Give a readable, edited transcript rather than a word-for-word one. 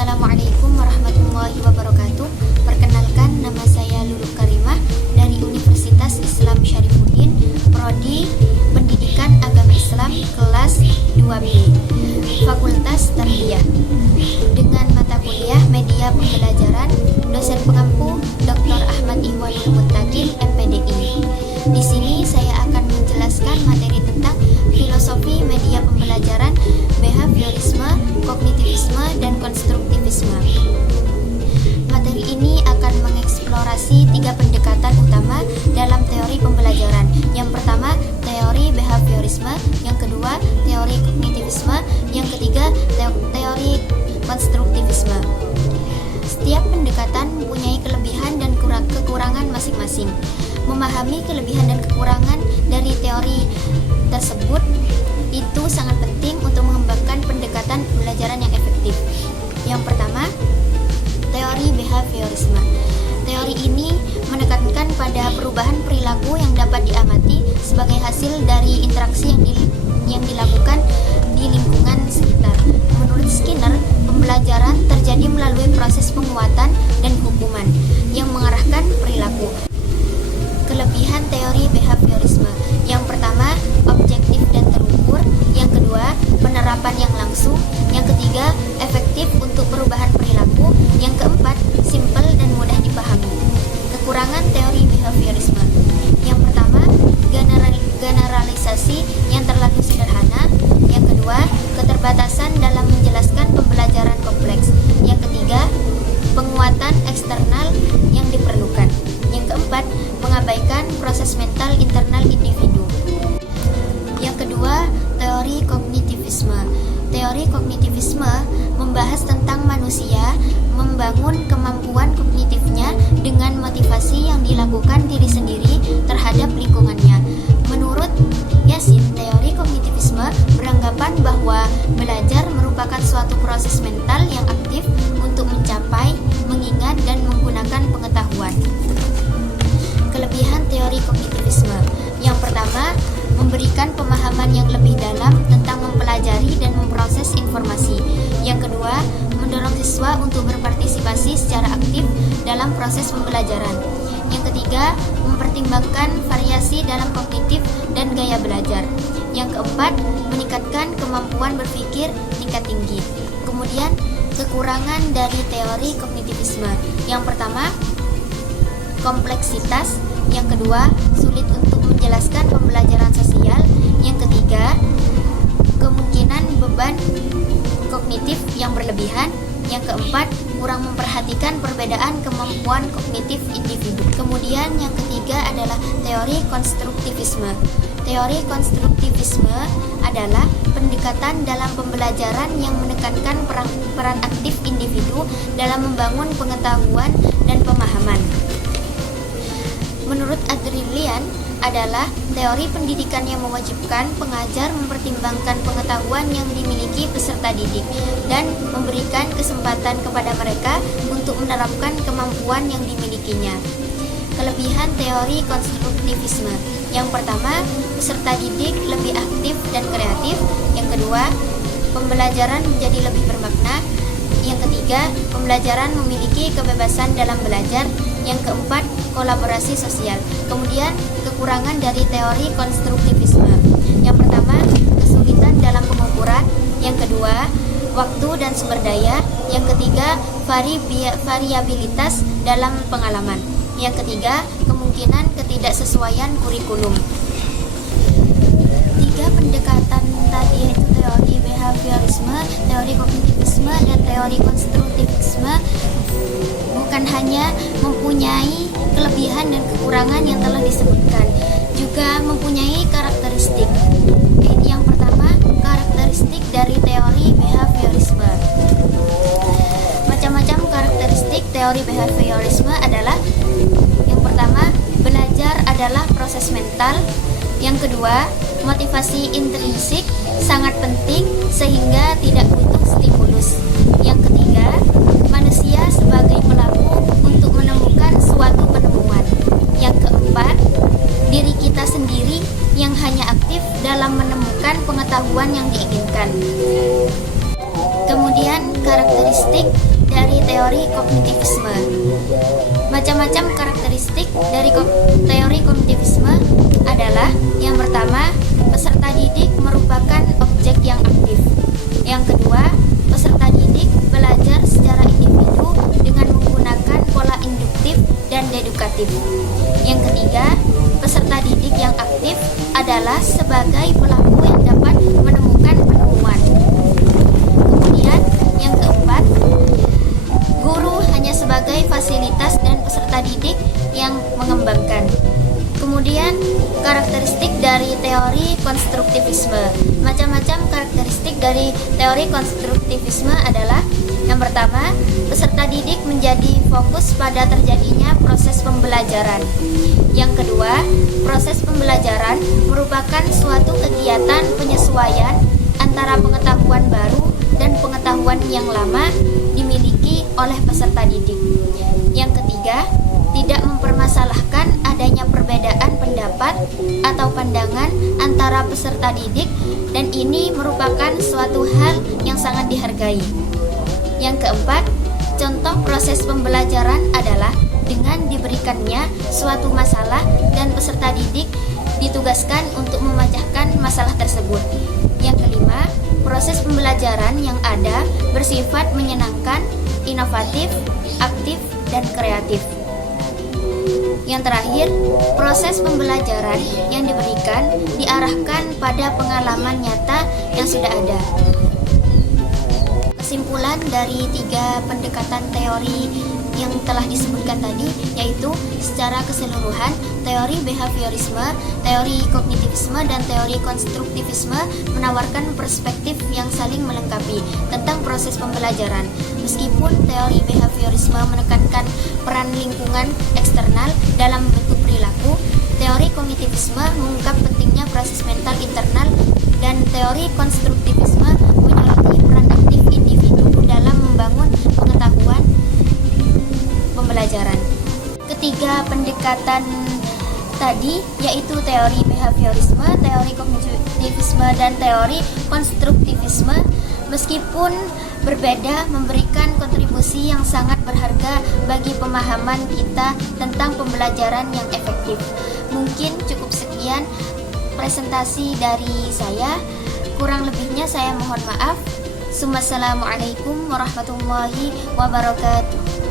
Assalamualaikum warahmatullahi wabarakatuh. Perkenalkan, nama saya Lulu Karimah dari Universitas Islam Syarifuddin, Prodi Pendidikan Agama Islam kelas 2B, Fakultas Tarbiyah, dengan mata kuliah Media Pembelajaran. Dosen pengampu Dr. Ahmad Ihwanul Muttaqin, MPDI. Di sini saya akan menjelaskan materi tentang filosofi media pembelajaran, behaviorisme, kognitivisme, dan konstruktivisme. Materi ini akan mengeksplorasi 3 pendekatan utama dalam teori pembelajaran. Yang pertama, teori behaviorisme, yang kedua, teori kognitivisme, yang ketiga, teori konstruktivisme. Setiap pendekatan mempunyai kelebihan dan kekurangan masing-masing. Memahami kelebihan dan kekurangan dari teori tersebut itu sangat penting untuk mengembangkan pendekatan pembelajaran yang efektif. Yang pertama, teori behaviorisme. Teori ini menekankan pada perubahan perilaku yang dapat diamati sebagai hasil dari interaksi yang dilakukan di lingkungan sekitar. Menurut Skinner, pembelajaran terjadi melalui proses penguatan dan hukuman yang mengarahkan perilaku. Kelebihan teori behaviorisme: yang pertama, objektif dan terukur; yang kedua, penerapan yang langsung; yang ketiga, efektif untuk perubahan perilaku; yang keempat, simpel dan mudah dipahami. Kekurangan teori behaviorisme: yang pertama, generalisasi yang terlalu sederhana; yang kedua, keterbatasan dalam menjelaskan pembelajaran kompleks; yang ketiga, penguatan eksternal yang diperlukan; yang keempat, mengabaikan proses mental internal individu. Yang kedua, teori kognitivisme. Teori kognitivisme membahas tentang manusia membangun kemampuan kognitifnya dengan motivasi yang dilakukan diri sendiri terhadap lingkungannya. Menurut Yasin, teori kognitivisme beranggapan bahwa belajar merupakan suatu proses mental yang aktif untuk mencapai, mengingat, dan menggunakan pengetahuan. Kelebihan teori kognitivisme: yang pertama, memberikan pemahaman yang lebih dalam tentang mempelajari dan memproses informasi. Yang kedua, mendorong siswa untuk berpartisipasi secara aktif dalam proses pembelajaran. Yang ketiga, mempertimbangkan variasi dalam kognitif dan gaya belajar. Yang keempat, meningkatkan kemampuan berpikir tingkat tinggi. Kemudian, kekurangan dari teori kognitivisme: yang pertama, kompleksitas; yang kedua, sulit untuk menjelaskan pembelajaran sosial; yang ketiga, kemungkinan beban kognitif yang berlebihan; yang keempat, kurang memperhatikan perbedaan kemampuan kognitif individu. Kemudian yang ketiga adalah teori konstruktivisme. Teori konstruktivisme adalah pendekatan dalam pembelajaran yang menekankan peran aktif individu dalam membangun pengetahuan dan pemahaman. Menurut Adrilian, adalah teori pendidikan yang mewajibkan pengajar mempertimbangkan pengetahuan yang dimiliki peserta didik dan memberikan kesempatan kepada mereka untuk menerapkan kemampuan yang dimilikinya. Kelebihan teori konstruktivisme: yang pertama, peserta didik lebih aktif dan kreatif; yang kedua, pembelajaran menjadi lebih bermakna; yang ketiga, pembelajaran memiliki kebebasan dalam belajar; yang keempat, kolaborasi sosial. Kemudian, kekurangan dari teori konstruktivisme: yang pertama, kesulitan dalam pengukuran; yang kedua, waktu dan sumber daya; yang ketiga, variabilitas dalam pengalaman; yang ketiga, kemungkinan ketidaksesuaian kurikulum. 3 pendekatan tadi, yaitu teori behaviorisme, teori kognitivisme, dan teori konstruktivisme, bukan hanya mempunyai kelebihan dan kekurangan yang telah disebutkan, juga mempunyai karakteristik. Yang pertama, karakteristik dari teori behaviorisme. Macam-macam karakteristik teori behaviorisme adalah: yang pertama, belajar adalah proses mental; yang kedua, motivasi intrinsik sangat penting sehingga tidak butuh stimulus; yang ketiga, manusia sebagai pelaku untuk menemukan suatu penemuan; yang keempat, diri kita sendiri yang hanya aktif dalam menemukan pengetahuan yang diinginkan. Kemudian karakteristik dari teori kognitivisme. Macam-macam karakteristik dari teori kognitivisme adalah: yang pertama, peserta didik merupakan objek yang aktif. Yang kedua, peserta didik belajar secara individu dengan menggunakan pola induktif dan dedukatif. Yang ketiga, peserta didik yang aktif adalah sebagai pelaku yang dapat menemukan penemuan. Kemudian, yang keempat, guru hanya sebagai fasilitas dan peserta didik yang mengembangkan. Kemudian, karakteristik dari teori konstruktivisme. Macam-macam karakteristik dari teori konstruktivisme adalah: yang pertama, peserta didik menjadi fokus pada terjadinya proses pembelajaran. Yang kedua, proses pembelajaran merupakan suatu kegiatan penyesuaian antara pengetahuan baru dan pengetahuan yang lama dimiliki oleh peserta didik. Yang ketiga, tidak mempermasalahkan adanya perbedaan pendapat atau pandangan antara peserta didik, dan ini merupakan suatu hal yang sangat dihargai. Yang keempat, contoh proses pembelajaran adalah dengan diberikannya suatu masalah dan peserta didik ditugaskan untuk memecahkan masalah tersebut. Yang kelima, proses pembelajaran yang ada bersifat menyenangkan, inovatif, aktif, dan kreatif. Yang terakhir, proses pembelajaran yang diberikan diarahkan pada pengalaman nyata yang sudah ada. Kesimpulan dari 3 pendekatan teori yang telah disebutkan tadi, yaitu secara keseluruhan teori behaviorisme, teori kognitivisme, dan teori konstruktivisme menawarkan perspektif yang saling melengkapi tentang proses pembelajaran. Meskipun teori behaviorisme menekankan peran lingkungan eksternal dalam membentuk perilaku, teori kognitivisme mengungkap pentingnya proses mental internal, dan teori konstruktivisme menyoroti peran aktif individu dalam membangun pengetahuan pembelajaran. Ketiga pendekatan tadi, yaitu teori behaviorisme, teori kognitivisme, dan teori konstruktivisme, meskipun berbeda, memberikan kontribusi yang sangat berharga bagi pemahaman kita tentang pembelajaran yang efektif. Mungkin cukup sekian presentasi dari saya. Kurang lebihnya saya mohon maaf. Assalamualaikum warahmatullahi wabarakatuh.